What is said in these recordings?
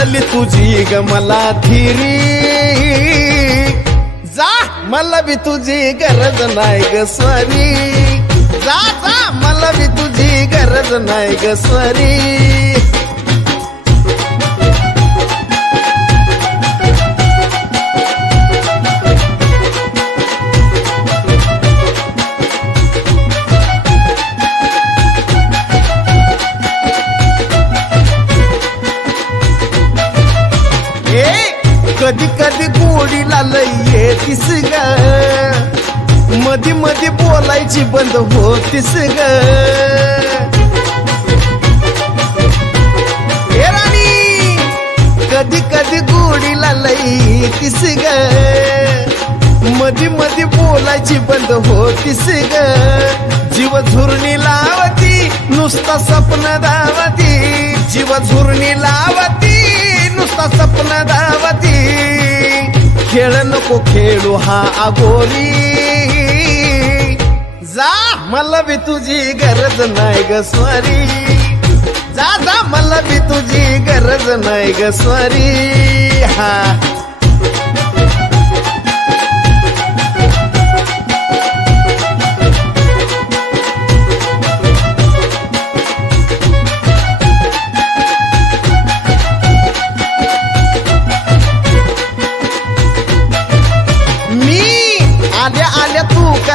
कळली तुझी ग मला थिरी जा मला बी तुझी गरज नाही ग स्वारी जा जा मला बी तुझी गरज नाही ग स्वारी कधी कधी गोडीला लय येतीस ग मधी मधी बोलायची बंद होतीस ग हे राणी कधी कधी गोडीला लय येतीस ग मधी मधी बोलायची बंद होतीस ग जीव झुरणी लावती नुसता स्वप्न दावती जीव झुरणी लावती नुसता स्वप्न दावती खेळ नको खेळू हा आगोरी जा मला बी तुझी गरज नाही ग स्वारी जा जा मला बी तुझी गरज नाही ग स्वारी हा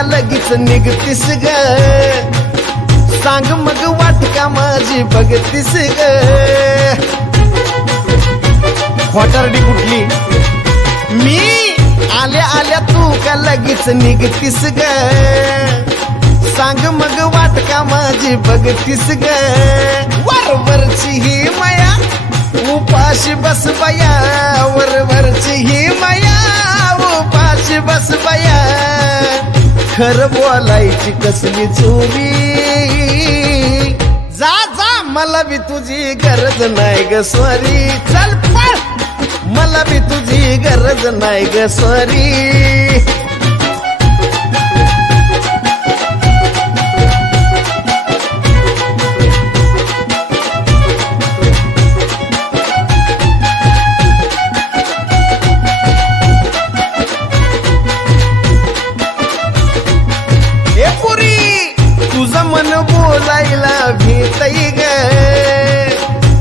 लगेच निघतीस ग सांग मग वाटका माझी बघतीस ग खोटारडी कुठली मी आल्या आल्या तू का लगेच निघतीस ग सांग मग वाटका माझी बघतीस ग वरवरची ही माया उपाशी बस बया वरवरची ही माया उपाशी बस बया खरं बोलायची कसली चोरी जा जा मला बी तुझी गरज नाही ग स्वारी चल पळ मला बी तुझी गरज नाही ग स्वारी बोलायला भीतई ग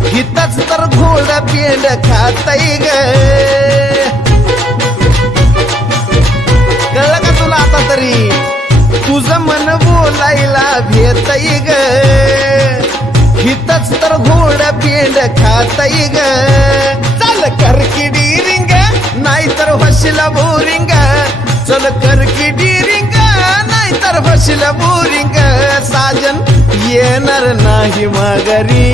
हितच तर घोडा पेंड खातई ग कळलं का तुला आता तरी तुझं मन बोलायला भेटई ग हितच तर घोडा पेंड खातई ग चल कर की डिरिंग नाहीतर होशीला बोरिंग चल कर की डिरिंग नाहीतर होशीला बोरिंग साजन येणार नाही माघारी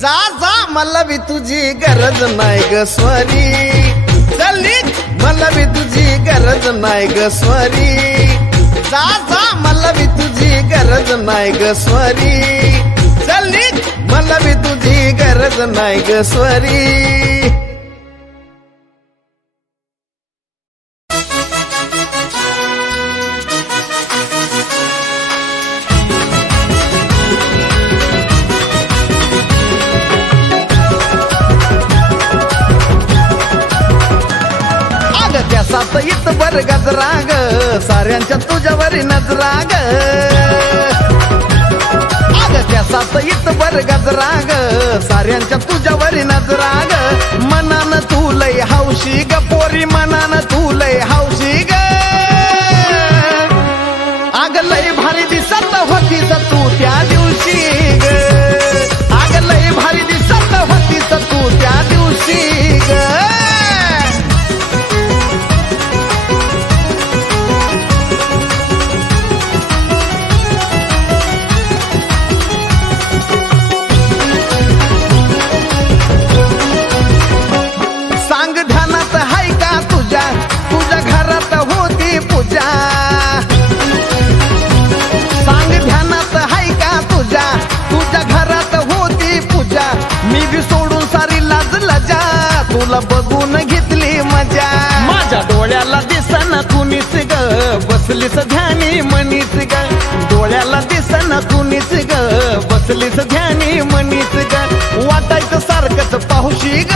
जा जा मला बी तुझी गरज नाही ग स्वारी चल्ली मला बी तुझी गरज नाही ग स्वारी जा जा मला बी तुझी गरज नाही ग स्वारी चल्ली मला बी तुझी गरज नाही ग स्वारी इत बर गजरा ग साऱ्यांच्या तुझ्यावरी नजरा ग अग त्याचा इत बर गजरा ग साऱ्यांच्या तुझ्यावरी नजरा ग मनान तू लय हौशी ग पोरी मनान तू लय हौशी ग अग लय भारी दिसत होतीस तू त्या दिवशी ग अग लय भारी दिसत होतीस तू त्या दिवशी ग तुला बघून घेतली मजा माझ्या डोळ्याला दिसना कुणीच ग बसलीस ध्यानी मनीच ग डोळ्याला दिसना कुणीच ग बसलीस ध्यानी मनीच ग वाटायचं मावशी ग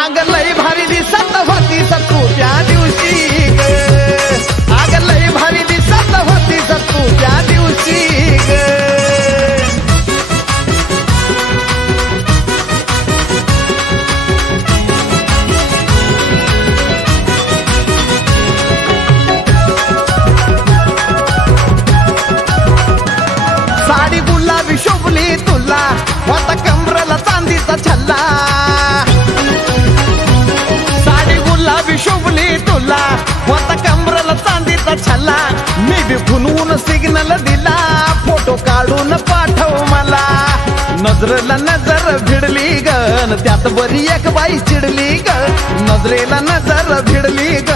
आग लय भारी दिसत होतीस तू त्या दिवशी ग आग लय भारी दिसत होतीस तू त्या दिवशी ग साडी गुलाबी शोभली तुला होता कमरेला चांदीचा छल्ला साडी गुलाबी शोभली तुला होता कमरेला चांदीचा छल्ला मी बी फुनवून सिग्नल दिला फोटो काढून पाठव मला नजरेला नजर भिडली ग त्यात बरी एक बाई चिडली ग नजरेला नजर भिडली ग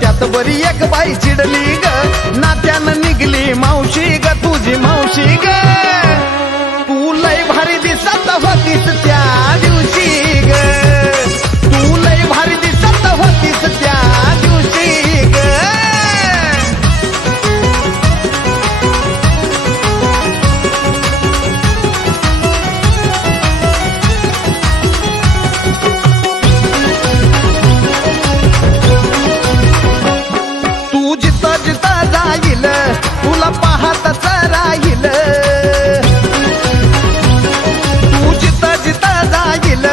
त्यात बरी एक बाई चिडली ग नात्यानं निघली मावशी ग तुझी मावशी ग तू लय भारी दिसत होतीस त्या दिवशी ग तू लय भारी दिसत होतीस त्या दिवशी ग तू जिथं जिथं जाईल तुला पाहतच राहील तू जिथं जिथं जाईल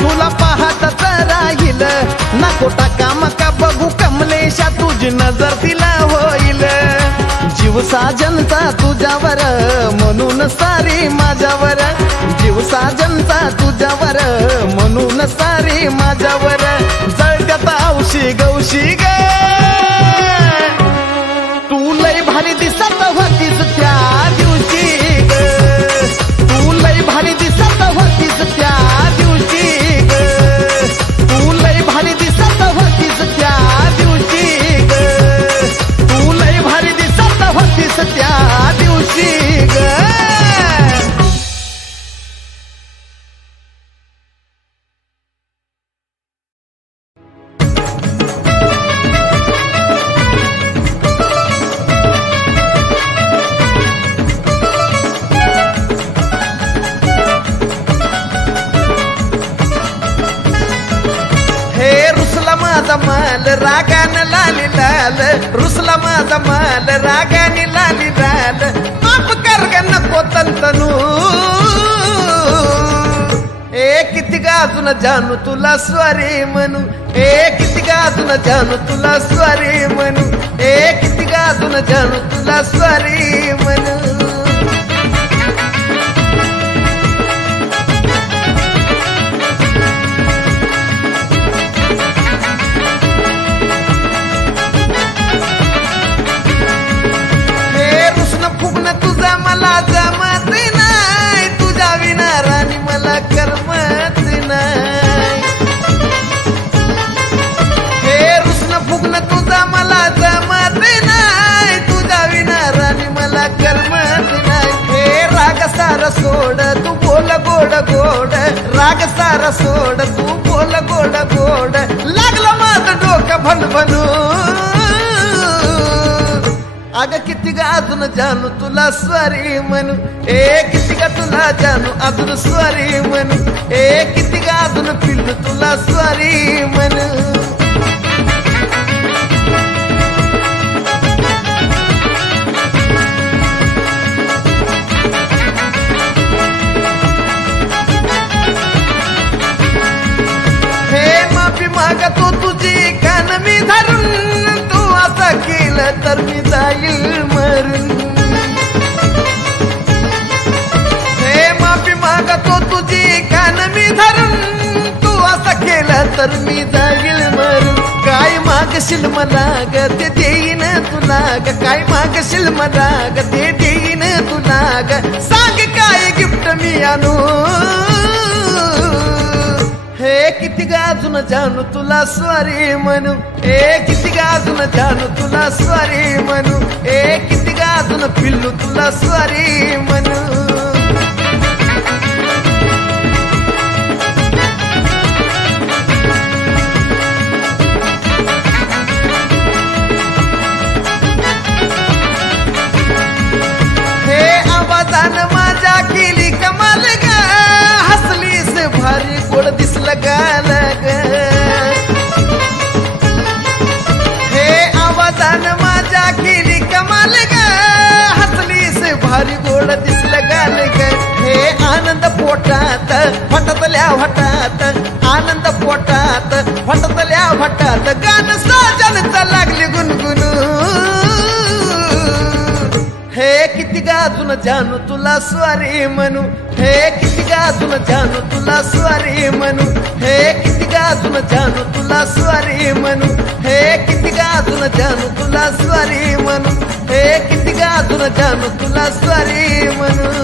तुला पाहतच राहील नको टाका मका बघू कमलेशा तुझी नजर तिला होईल जीव साजनचा तुझ्यावर म्हणून सारी माझ्यावर जीव साजनचा तुझ्यावर म्हणून सारी माझ्यावर जळत्यात औशी गौशी ग तू लय भारी दिसत होतीस त्या दिवशी ग तू लय भारी दिसत होतीस त्या दिवशी ग तू लय भारी दिसत होतीस त्या दिवशी ग तू लय भारी दिसत होतीस त्या दिवशी ग माझा माल रागान लाली लाल रुसला माझा माल रागाने लाली लाल माफ कर ग नको तंतनू ए किती गाजून जानू तुला स्वारी म्हणू ए किती गाजून जानू तुला स्वारी म्हणू ए किती गाजून जानू तुला स्वारी म्हणू तुझा मला जमत नाही तुझ्या विना राणी मला करमत नाही हे रुसन फुगणं तुझा मला जमत नाही तुझ्या विना राणी मला करमत नाही हे राग सारा सोड तू बोल गोड गोड राग सारा सोड तू बोल गोड गोड लागलं माझं डोकं भनभनू अग किती ग अजून जानू तुला स्वारी म्हणू ए किती ग तुला जानू अजून स्वारी म्हणू ए किती ग अजून पिल्लू तुला स्वारी म्हणू माफी मागतो तुझी कान मी धरून तू असं केलं तर मी जाईल मरून हे माफी मागतो तुझी कान मी धरून तू असं केलं तर मी जाईल मरून काय मागशील मला ग ते देईन तुला ग काय मागशील मला ग ते देईन तुला ग सांग काय गिफ्ट मी आणू हे किती ग अजून जानू तुला स्वारी म्हणू ए किती ग अजून जानू तुला स्वारी म्हणू ए किती ग अजून पिल्लू तुला स्वारी म्हणू हे आवाजानं माझ्या केली कमाल ग हसली वाकडं दिसलं गाल ग हे आनंद पोटात फटतल्या फटात आनंद पोटात फटतल्या फटात गाणं साजनच लागली गुणगुणू हे किती गाजून जानू तुला स्वारी म्हणू हे किती गाजून जानू तुला स्वारी म्हणू हे किती गाजून जानू तुला स्वारी म्हणू हे किती गाजून जानू तुला स्वारी म्हणू हे किती गाजून जानू तुला स्वारी म्हणू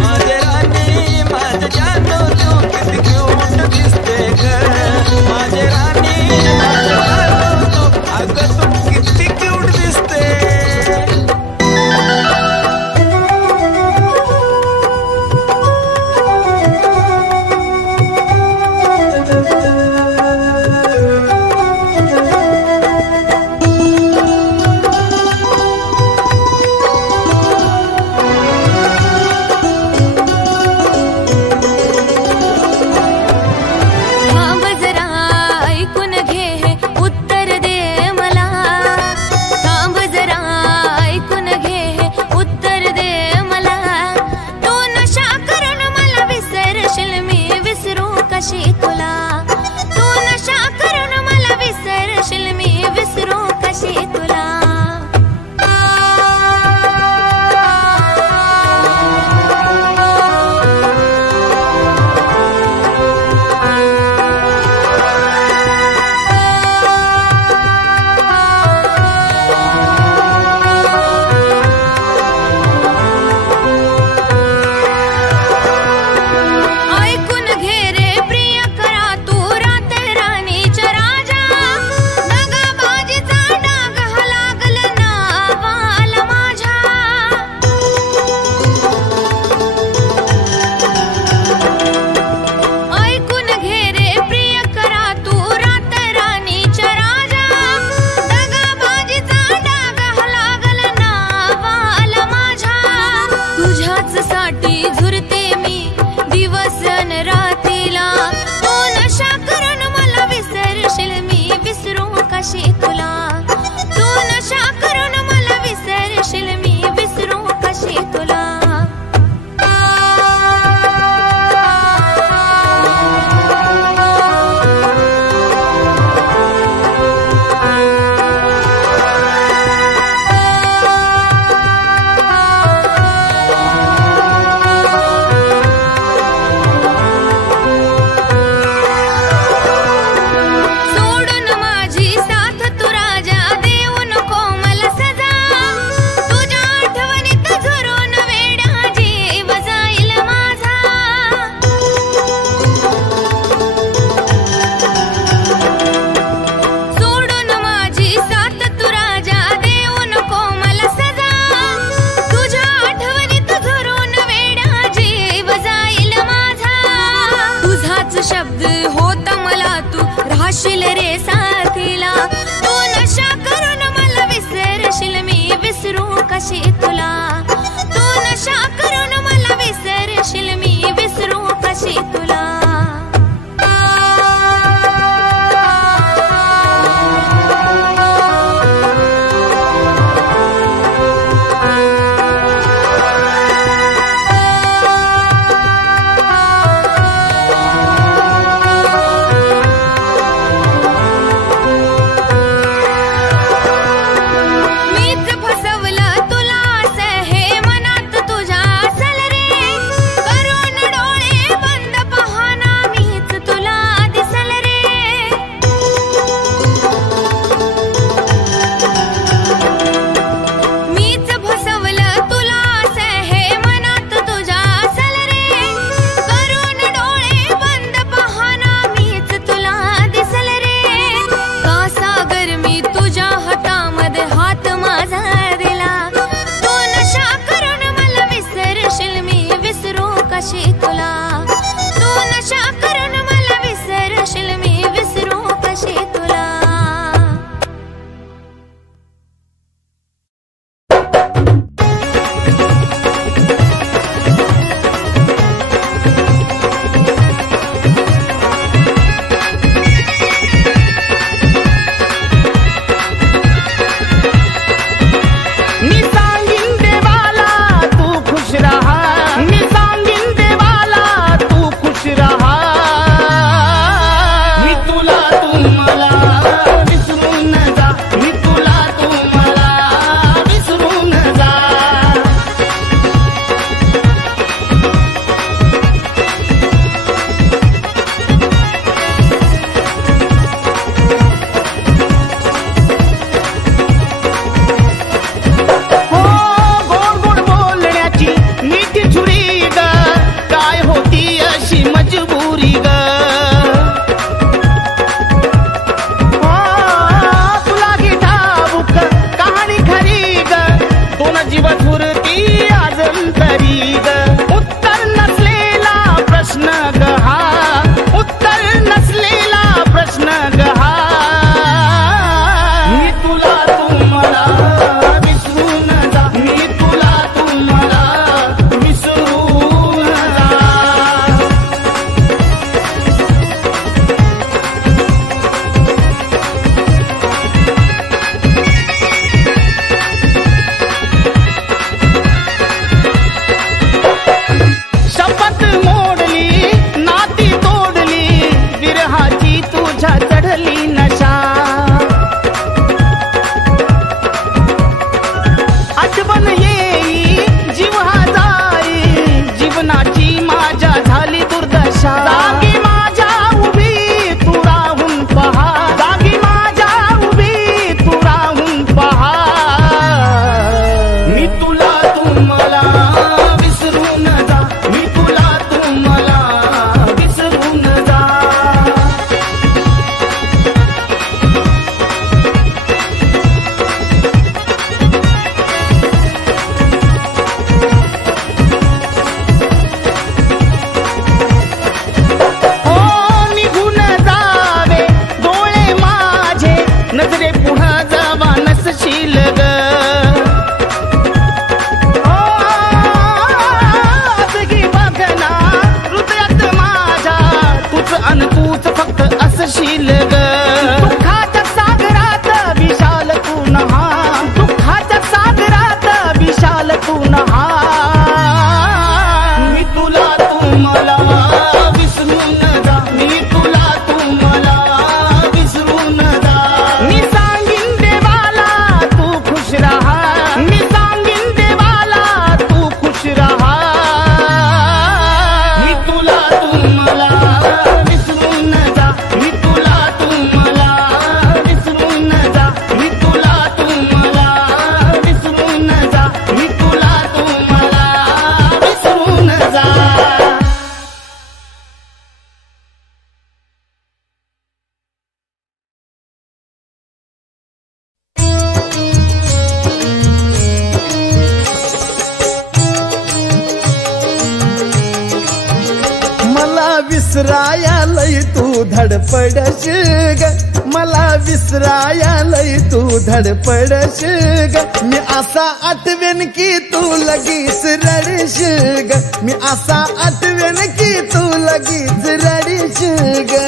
माझे राणी माझे जानू तू किती क्यूट दिसते ग झाली ग. तुला घे ठाऊक कहाणी खरी ग, दोन जीव थुरती आजंतरी ग. उत्तर नसलेला प्रश्न ग हा, उत्तर नसलेला प्रश्न ग हा. मी तुला तू मला विसरून जा, मी तुला तू मला विसरून जा. शपथ मोडली नाती तोडली, विरहाची तुझ्या चढली नशा. आठवण येई जीव हा जाई, जीवनाची माझ्या झाली दुर्दशा. जागी माझ्या उभी तू राहून पहा, जागी माझ्या उभी तू राहून पहा. मी तुला तू मला विसरून जा, मी तुला तू मला विसरून जा. हो निघून जावे डोळे माझे, नजरे पुढं जावा नसशील ग. आजही बघना हृदयात माझ्या, तूच अन तूच फक्त असशील ग. दुःखाच्या सागरात विशाल तू नहा, दुःखाच्या सागरात विशाल तू नहा. मी तुला तू मला विसरून जा, मी तुला तू मला विसरून जा. मी सांगीन देवाला तू खुश रहा, मी सांगीन देवाला तू खुश रहा. मी तुला तू मला विसरून जा, मी तुला तू मला विसरून जा, मी तुला तू मला विसरून जा, मी तुला तू मला विसरून जा. मला विसराया लय तू धडपडश ग, मला विसराया लय तू धडपडश ग. मी असा आठवेन की तू लगीच रडश ग, मी असा आठवेन की तू लगीच रडश ग.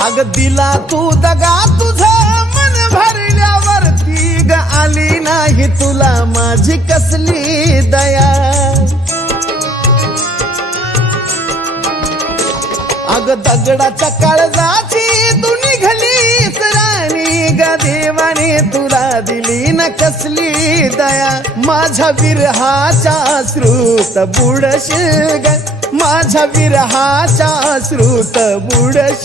अग दिला तू दगा तुझा मन भरल्यावरती ग, आली नाही तुला माझी कसली दया. अग दगडाच्या काळजाची तू निघलीस राणी ग, देवाने तुला दिली न कसली दया. माझ्या विरहाच्या श्रुत बुडश ग, माझ्या विरहाच्या श्रुत बुडश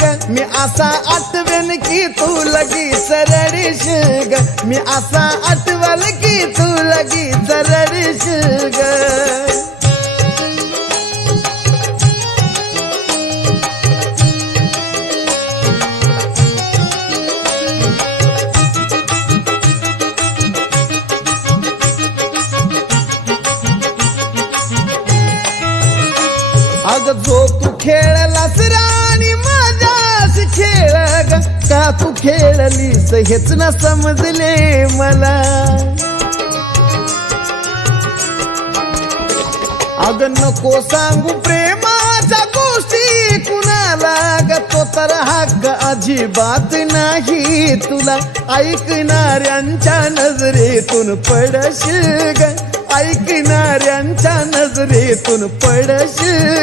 ग. मी असा आठवेन की तू लगीच रडीश ग, मी असा आठवल की तू लगीच रडीश ग. अग जो तू खेळलास राणी माझ्याशी खेळ ग, का तू खेळलीस हेच न समजले मला. अग नको सांगू प्रेमाच्या गोष्टी कुणाला ग, तो तर हक्क अजिबात नाही तुला. ऐकणाऱ्यांच्या नजरेतून पडश ग, ऐकणाऱ्यांच्या नजरेतून पडश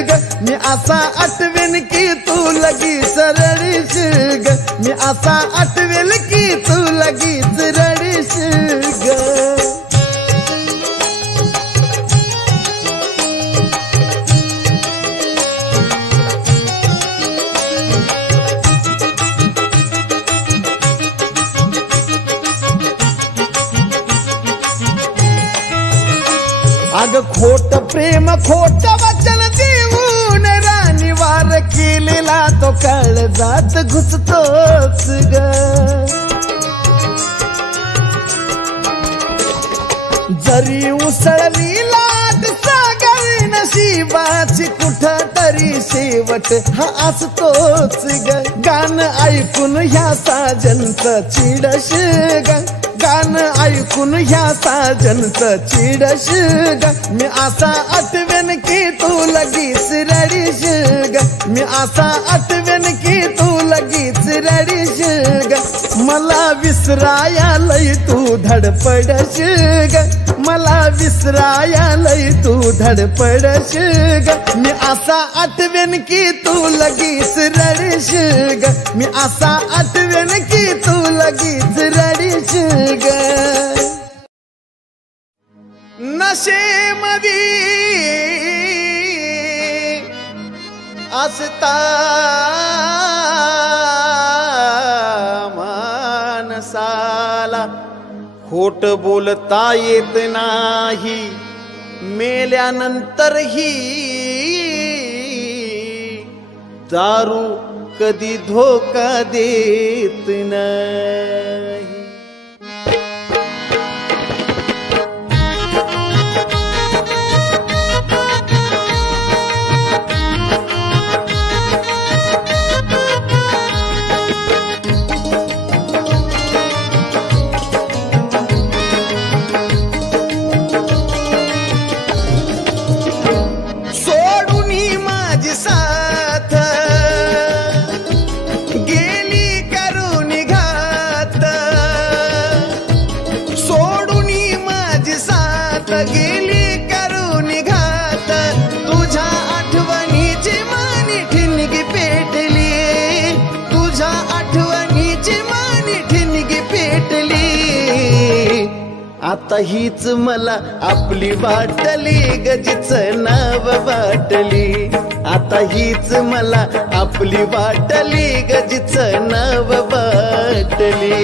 ग. मी असा आठवेन की तू लगीच रडीश ग, मी असा आठवेल की तू लगीच रडीश ग. अग खोट प्रेम खोट वचन देऊन राणी वार केलेला तो काळजात घुसतोच ग जरी उसळली लाट सागावी नशिबाची कुठ तरी शेवट हा असतोच ग गाणं ऐकून ह्या साजनचं चिडश ग गाणं ऐकून ह्या साजनचं चिडश ग मी असा आठवेन की तू लगीच रडीश ग मी असा आठवेन की तू लगीच रडीश ग मला विसराया लय तू धडपडश ग मला विसराया लय तू धडपडश ग मी असा आठवेन की तू लगीच रडीश ग मी असा आठवेन की तू लगीच रडीश ग नशेमधी असता माणसाला खोट बोलता येत नाही मेल्यानंतरही दारू कधी धोका देत नाही गेली करून घात तुझ्या आठवणीची मानी ठिणगी पेटली तुझ्या आठवणीची मानी ठिणगी पेटली आता हीच मला आपली वाटली गजीचं नाव वाटली आता हीच मला आपली वाटली गजीचं नाव वाटली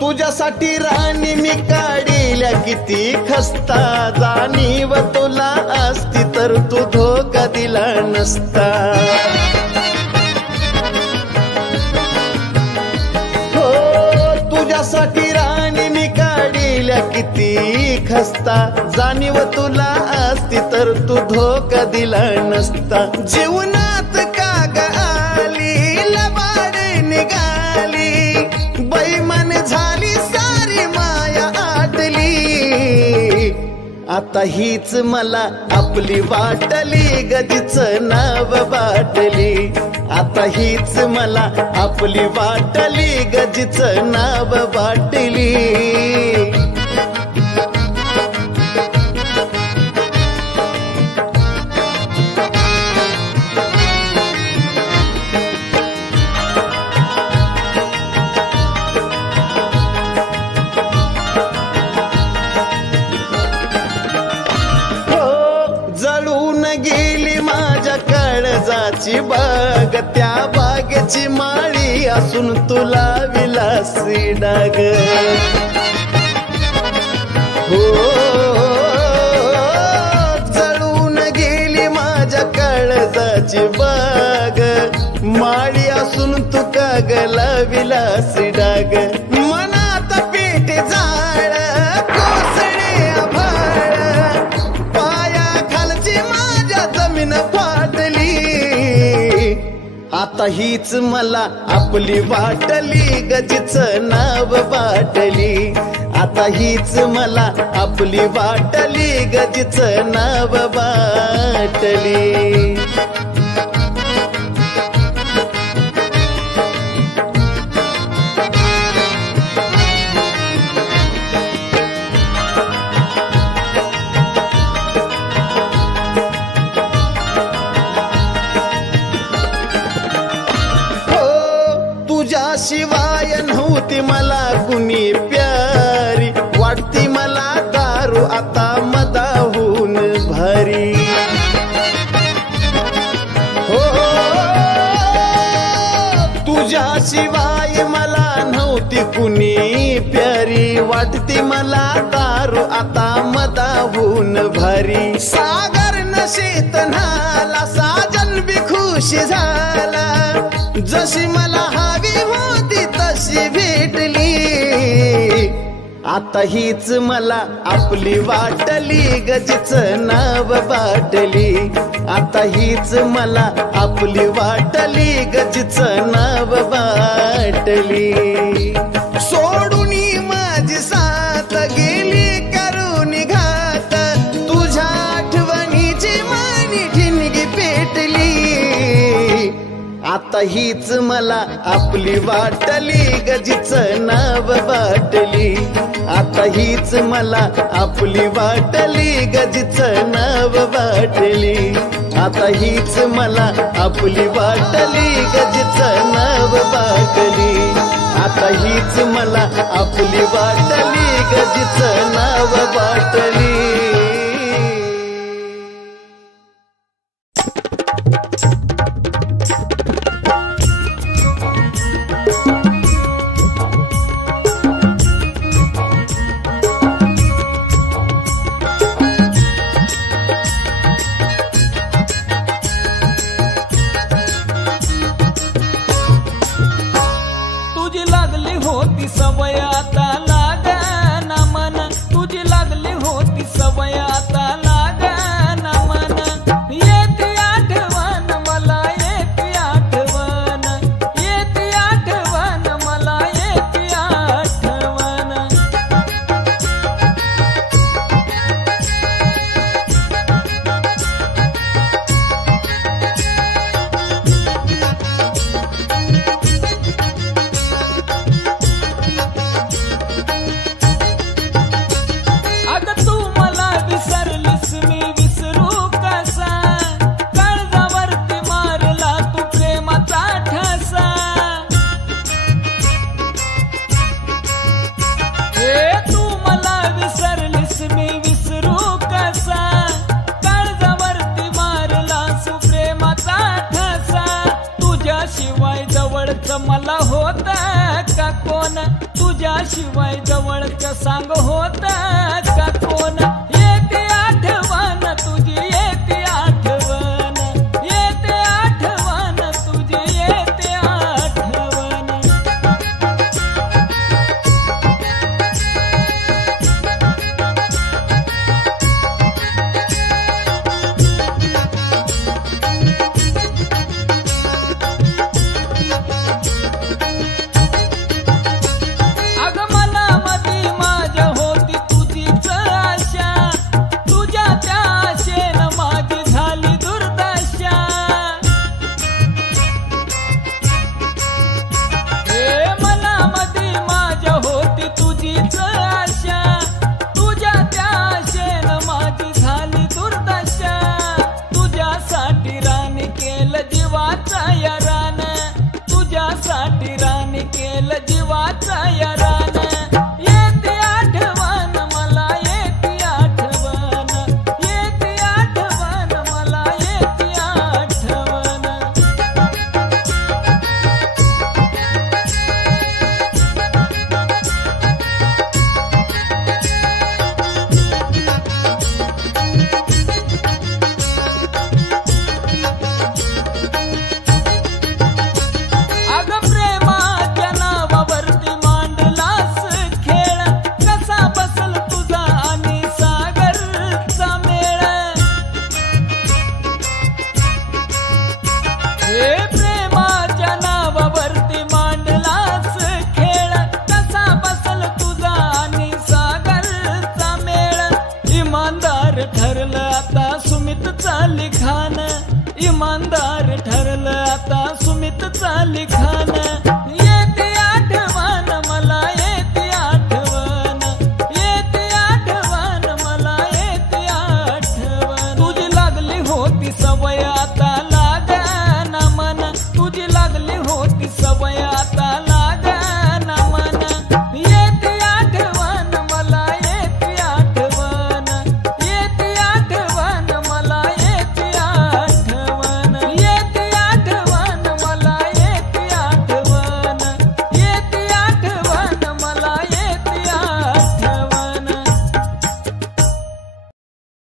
तुझ्यासाठी राणी मी काढील्या किती खस्ता जाणीव तुला असती तर तू धोका दिला नसता हो तुझ्यासाठी राणी मी काढील्या किती खस्ता जाणीव तुला असती तर तू धोका दिला नसता जीवनात काग आली लबाड निघाली बैमान झाली सारी माया आटली आता हीच मला आपली वाटली गजीचं नाव वाटली आता हीच मला आपली वाटली गजीचं नाव वाटली काळजाची बाग त्या बागेची माळी असून तुला विलासी डाग हो जळून गेली माझ्या काळजाची बाग माळी असून तू कागला विलासी डाग मनात पेट जाळ कोसळे आभाळ पाया खालची माझ्या जमीन आता हीच मला आपली वाटली गजीचं नाव वाटली आता हीच मला आपली वाटली गजीचं नाव वाटली शिवाय नव्हती मला कुणी प्यार कुणी प्यारी वाटते मला दारू आता मदाहून भारी सागर नशेत न्हाला साजन बी खुश झाला जशी मला हवी होती तशी भेटली आता हीच मला आपली वाटली गजीच नाव बाटली आता हीच मला आपली वाटली गजीच नाव बाटली सोडून माझी साथ गेली करून घात तुझ्या आठवणीची मानी ठिणगी पेटली आता हीच मला आपली वाटली गजीच नाव बाटली आता हीच मला आपली वाटली गजीच नाव बाटली आता हीच मला आपली वाटली गजीच नाव बाटली आता हीच मला आपली वाटली गजीच नाव बाटली मला होता का कोण तुझ्याशिवाय जवळच सांग होता का कोण येते आठवण तुझी येते आठवण येते आठवण तुझी येते आठवण तुझ्यासाठी राणी केलं जीवाचा यारान येते आठवण मला येते आठवण येते आठवण मला येते आठवण प्रेमाच्या नावावरती मांडलास खेळ कसा बसल तुझा आणि सागरचा मेळ इमानदार ठरलं आता सुमितचा लिखाण इमानदार ठरलं आता सुमितचा लिखाण